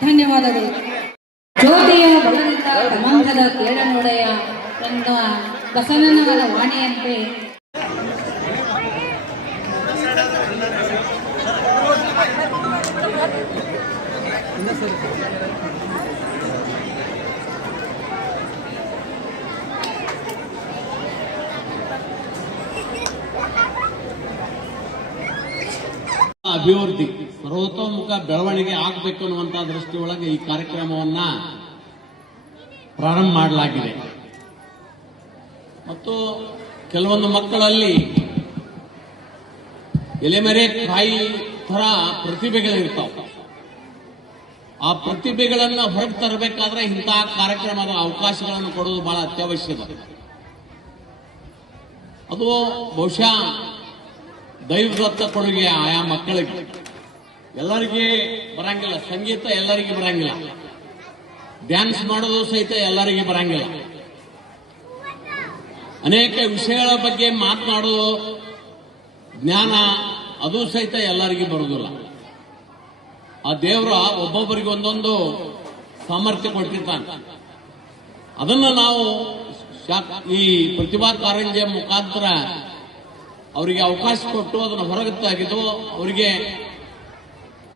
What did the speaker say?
ಧನ್ಯವಾದಗಳು. ಜ್ಯೋತಿಯ ಬಲದಿಂದ ಪ್ರಬಂಧದ ಕೇಳನೊಡೆಯ ಎಂಬ ಬಸವಣ್ಣನವರ ವಾಣಿಯಂತೆ. ಅಭಿವೃದ್ಧಿ. ಸರ್ವತೋಮುಖ ಬೆಳವಣಿಗೆ ಆಗಬೇಕು ಅನ್ನುವಂತ ದೃಷ್ಟಿಯೊಳಗೆ ಈ ಕಾರ್ಯಕ್ರಮವನ್ನ ಪ್ರಾರಂಭ ಮಾಡಲಾಗಿದೆ. ಮತ್ತು ಕೆಲವೊಂದು ಮಕ್ಕಳಲ್ಲಿ ಎಲೆಮರೆ ಕಾಯಿ ತರ ಪ್ರತಿಭೆಗಳಿರ್ತಾವ. ಆ ಪ್ರತಿಭೆಗಳನ್ನು ಹೊರಗೆ ತರಬೇಕಾದ್ರೆ ಇಂತಹ ಕಾರ್ಯಕ್ರಮದ ಅವಕಾಶಗಳನ್ನು ಕೊಡುವುದು ಬಹಳ ಅತ್ಯವಶ್ಯಕ. ಅದು ಬಹುಶಃ ದೈವದತ್ತ ಕೊಡುಗೆ ಆಯಾ ಮಕ್ಕಳಿಗೆ. ಎಲ್ಲರಿಗೆ ಬರಂಗಿಲ್ಲ, ಸಂಗೀತ ಎಲ್ಲರಿಗೆ ಬರಂಗಿಲ್ಲ. ಡ್ಯಾನ್ಸ್ ಮಾಡೋದು ಸಹಿತ ಎಲ್ಲರಿಗೆ ಬರಂಗಿಲ್ಲ. ಅನೇಕ ವಿಷಯಗಳ ಬಗ್ಗೆ ಮಾತನಾಡೋದು ಜ್ಞಾನ ಅದು ಸಹಿತ ಎಲ್ಲರಿಗೆ ಬರುವುದಿಲ್ಲ. ಆ ದೇವರ ಒಬ್ಬೊಬ್ಬರಿಗೆ ಒಂದೊಂದು ಸಾಮರ್ಥ್ಯ ಕೊಟ್ಟಿರ್ತಾನೆ. ಅದನ್ನ ನಾವು ಈ ಪ್ರತಿಭಾ ಕಾರಂಜಿಯ ಮುಖಾಂತರ ಅವರಿಗೆ ಅವಕಾಶ ಕೊಟ್ಟು ಅದನ್ನು ಹೊರಗೆ ತೆಗೆದು ಅವರಿಗೆ